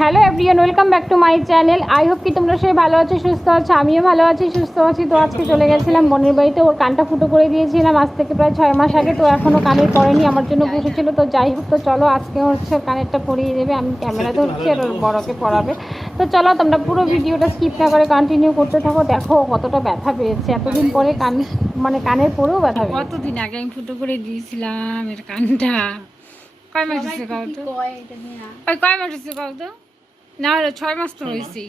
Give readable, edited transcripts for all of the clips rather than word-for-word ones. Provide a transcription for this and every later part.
Hello everyone, welcome back to my channel. I hope কি তোমরা সবাই ভালো আছো, সুস্থ আছো। আমিও ভালো আছি, সুস্থ আছি। তো আজকে চলে গেছিলাম বোনের বাড়িতে, ওর কানটা ফুটো করে দিয়েছিলাম আজ থেকে প্রায় 6 মাস আগে। তো এখনও কানের পরেনি, আমার জন্য বসেছিল। তো যাই হোক, তো চলো আজকে হচ্ছে কানেরটা পরিয়ে দেবে। আমি ক্যামেরা ধরছি আর ওর বড়কে পরাবে। তো চলো তোমরা পুরো ভিডিওটা স্কিপ না করে কন্টিনিউ করতে থাকো। দেখো কতটা ব্যথা পেয়েছে এতদিন পরে কান, মানে কানের পরেও ব্যথা পেয়েছে। কতদিন আগে আমি ফুটো করে দিয়েছিলাম এর কানটা। কয় মাস হচ্ছে কাউ তো? কয় মাস হচ্ছে কাউ তো? না হলো 6 মাস তো হয়েছি।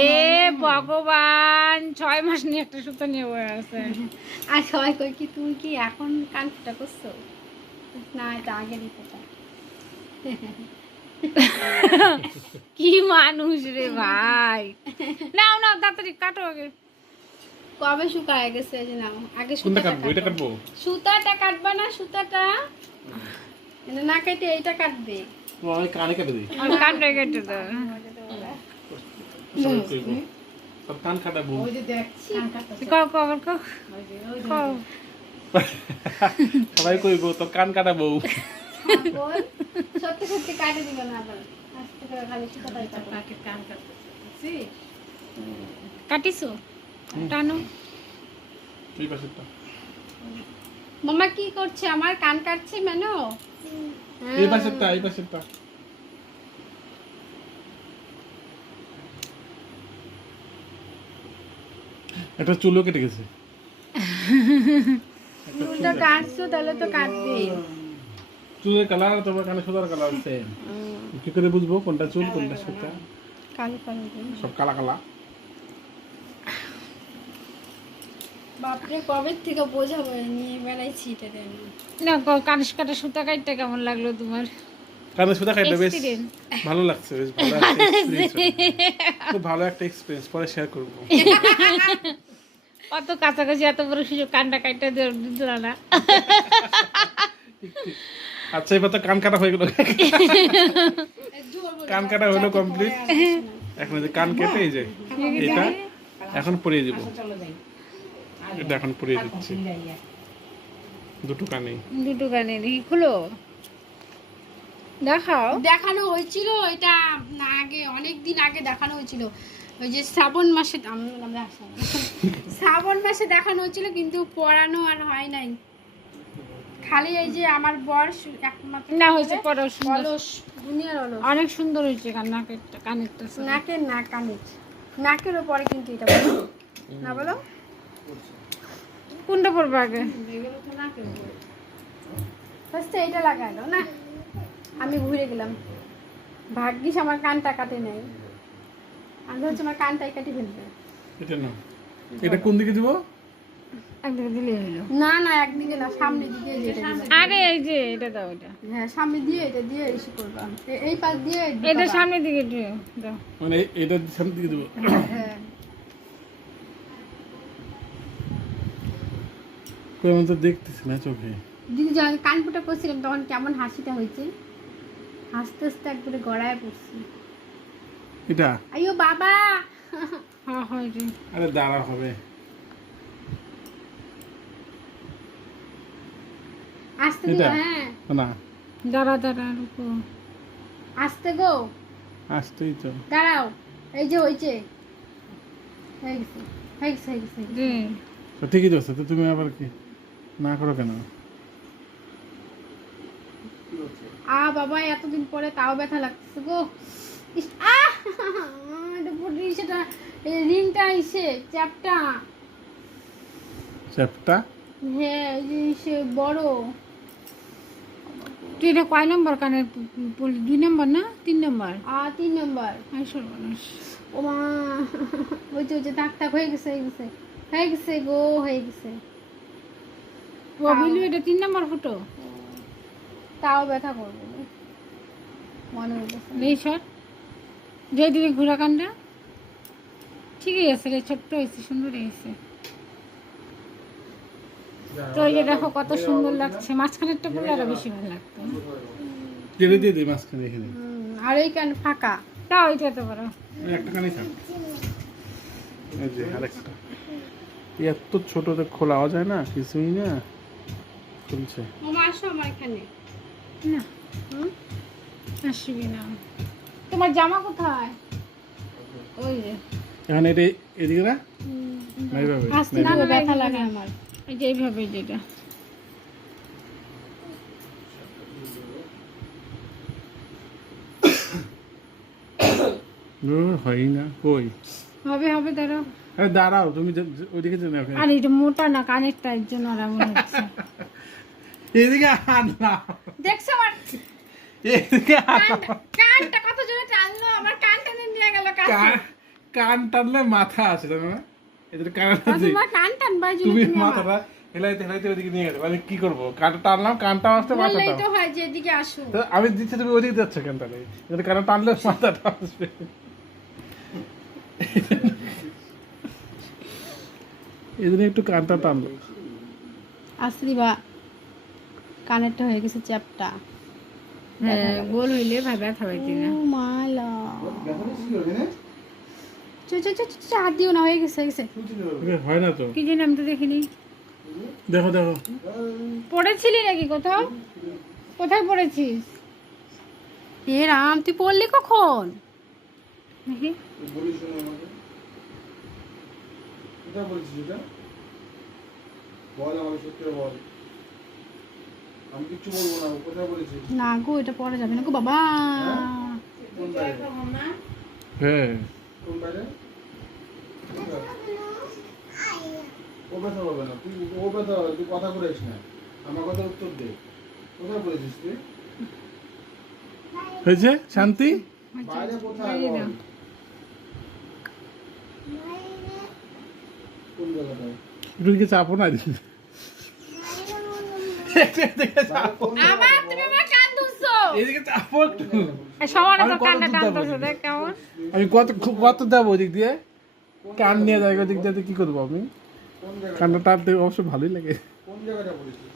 এ ভগবান, 6 মাস নিয়ে একটা সুতো নিয়ে বয়ে আছে। আর সবাই কই কি তুমি কি এখন কান ফুটা করছো? না, এটা আগে দিতে কি মানুষ রে ভাই। নাও নাও তাড়াতাড়ি কাটো আগে। কবে শুকায় গেছে যে নাও আগে কোনটা কাটবো? এটা কাটবো? সুতাটা কাটবা না, সুতাটা এটা না কেটে এইটা কাটবে। আমি কানে কেটে দিই। আমি কানটা কেটে দাও। তোর কান কাটাবো। কও কও আবার কও। কও। সবাই কইবো তোর কান কাটাবো। বল, সত্যি সত্যি কাটে দিবে না আবার। আস্তে করে খালি সুতাটাই কাটবে। কান কাটতে কাটিছো? টানো। এই পাশেরটা। মামা কি করছে? আমার কান কাটছে মেনো। এই পাশেরটা, এই পাশেরটা। একটা চুলও কেটে গেছে। চুলটা কাটছো তাহলে তো কাটবে। চুলের কালার তোমার কানে সুতার কালার সেম। কি করে বুঝবো কোনটা চুল কোনটা সুতা? কালো কালো সব কালা কালা। বাপরে, কবে থেকে বোঝাবো নিয়ে বেড়াইছি এটা আমি। না কানিস কাটা সুতা কাটতে কেমন লাগলো তোমার? কানে সুতা খাইতে বেশ Experience. ভালো লাগছে, বেশ ভালো একটা এক্সপেরিয়েন্স। খুব ভালো একটা এক্সপেরিয়েন্স, পরে শেয়ার করবো। অত কাছাকাছি এত বড় সুযোগ কানটা কাটতে দিল না। আচ্ছা, এবার তো কান কাটা হয়ে গেল। কান কাটা হলো কমপ্লিট। এখন যে কান কেটে এই যে এটা এখন পরিয়ে দিব। এটা এখন পরিয়ে দিচ্ছি দুটো কানে। দুটো কানে দেখি খুলো, দেখাও। দেখানো হয়েছিল এটা না, আগে অনেক দিন আগে দেখানো হয়েছিল। ওই যে শ্রাবণ মাসে শ্রাবণ মাসে দেখানো হয়েছিল, কিন্তু পড়ানো আর হয় নাই। খালি এই যে আমার বর একমাত্র না হয়েছে পড়াও সুন্দর, অলস, দুনিয়ার অলস। অনেক সুন্দর হয়েছে নাকেরটা, কানেরটা। নাকের না, কানের। নাকের উপরে কিন্তু এটা বলো না, বলো কোনটা পড়বে আগে? ফার্স্টে এটা লাগালো না, আমি ঘুরে গেলাম। ভাগ্যিস আমার কানটা কাটে নাই, আমি হচ্ছে আমার কানটাই কাটি ফেলবে। এটা না, এটা কোন দিকে দিব? একদিকে দিলে হলো। না না, একদিকে না, সামনের দিকে এই যে এটা দিলাম। আগে এই যে এটা দাও, এটা হ্যাঁ, সামনে দিয়ে এটা দিয়ে এসে করবা। এই পাশ দিয়ে এটা সামনের দিকে দাও। মানে এটা সামনে দিকে দিব। হ্যাঁ, কই আমি তো দেখতেছি না চোখে। দিদি যখন কান ফুটা করছিলাম তখন কেমন হাসিটা হয়েছে, হাসতে হাসতে একবারে গড়ায় পড়ছি। এটা আইও বাবা। হ্যাঁ হয় রে। আরে দাঁড়া হবে। আস্তে এটা? গো, হ্যাঁ না, দাঁড়া দাঁড়া রুকো। আস্তে গো, আসতেই তো। দাঁড়াও। এই যে হয়েছে, হয়ে গেছে হয়ে গেছে হয়ে গেছে। রে তো ঠিকই তো আছে, তো তুমি আবার কি না করো কেন? বাবা, এতদিন পরে তাও ব্যথা লাগছে গো। ইস, আহ! এটা পুরো সেটা রিংটা আইছে চ্যাপটা। চ্যাপটা? হ্যাঁ, এই যে সে বড়। তুই এটা কয় নম্বর কানের পড়লি? 2 নম্বর না 3 নম্বর? 3 নম্বর। আই সর্বনাশ। ও মা, ওই যে দাগ টাক হয়ে গেছে হয়ে গেছে হয়ে গেছে গো, হয়ে গেছে। ও বিলু এটা 3 নম্বর ফুটো। তাও ব্যথা করবে মনে হইতেছে। এই শট যেদিকে ঘোরা কানটা ঠিকই আছে রে, ছোট্ট হয়েছে, সুন্দর হয়েছে। তো এই যে দেখো কত সুন্দর লাগছে। মাঝখানেরটা পড়লে আরো বেশি ভালো লাগতো। কেটে দিয়ে দিই মাঝখানে এখানে। আর এই কান ফাঁকা। তাও এটা তো বড়। একটা কানেই থাক। এই যে আরেকটা। এত ছোটতে খোলাও যায় না, কিছুই না। খুলছে। মামা আসো আমার এখানে। না হুম, আসবি না। তোমার জামা কোথায়? ওই যে এখন এটা এদিকে না না এইভাবে আস্তে করে ব্যথা লাগে আমার। এই যে এইভাবে যেটা হয় না কই হবে হবে দাঁড়াও। আরে দাঁড়াও তুমি ওইদিকে যাও না আর এটা মোটা না কানেরটা, এর জন্য আর এমন হচ্ছে। এদিকে আন না দেখছো আমার এদিকে আন কানটা কত জোরে টানলো, আমার কানটা নিয়ে গেল কাছে। কান টানলে মাথা আছে জানো না এদের কান তোমার কান টানবার জন্য তুমি তুমি আমার মাথাটা হেলাইতে হেলাইতে ওইদিকে নিয়ে গেলে আমি কি করবো কানটা টানলাম কানটা আসতে বললেই মাথাটা তো হয় যে এদিকে আসো। তো আমি দিচ্ছি তুমি ওইদিকে যাচ্ছ কেন তাহলে যদি কান টানলে মাথাটা আসবে এই জন্য একটু কানটা টানলো আসলি বা কানেরটা হয়ে গেছে চ্যাপটা। হ্যাঁ গোল হইলে ভাই ব্যথা পাইতি না। ও মালা হাত দিও না, হয়ে গেছে হয়ে গেছে। হয় না তো কি জানি আমি তো দেখিনি। দেখো দেখো পড়েছিলি নাকি কোথাও? কোথায় পড়েছিস এ রাম, তুই পড়লি কখন? দেখি। না গো, এটা পড়া যাবে না গো বাবা। হ্যাঁ ও ব্যথা পাবে না, তুই ও ব্যথা হবে, তুই কথা বলিস না, আমার কথা উত্তর দে। কোথায় বলেছিস তুই? হয়েছে শান্তি বাইরে কোথায় বাইরে বল? দাও। কোন জায়গাটায়? তুই কি চাপো না আবার তুমি আমার কান ধরছো। এদিকে চাপো একটু সমান আমি তো কত কানটা দূর যাবো টানতেছে, এদিকে? দেখ কেমন। আমি কত যাবো ওদিক দিয়ে কান নিয়ে যাই ওদিক দিয়ে কি করবো আমি কোন জায়গাটা? কানটা টানতে অবশ্য ভালোই লাগে কোন জায়গাটা বলেছিস?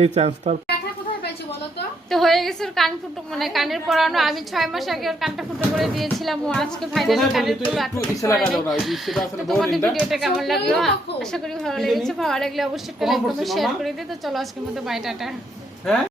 এই চান্স তার ব্যথা কোথায় পেয়েছো বলো তো? তো হয়ে গেছে ওর কান ফুটো, মানে কানের পরানো। আমি 6 মাস আগে ওর কানটা ফুটো করে দিয়েছিলাম, ও আজকে ফাইনালি কানের পুরো তো তোমাদের ভিডিওটা কেমন লাগলো? আশা করি ভালো লেগেছে। ভালো লাগলে অবশ্যই একটা লাইক কমেন্ট শেয়ার করে দিও। তো চলো আজকের মতো বাই, টাটা। হ্যাঁ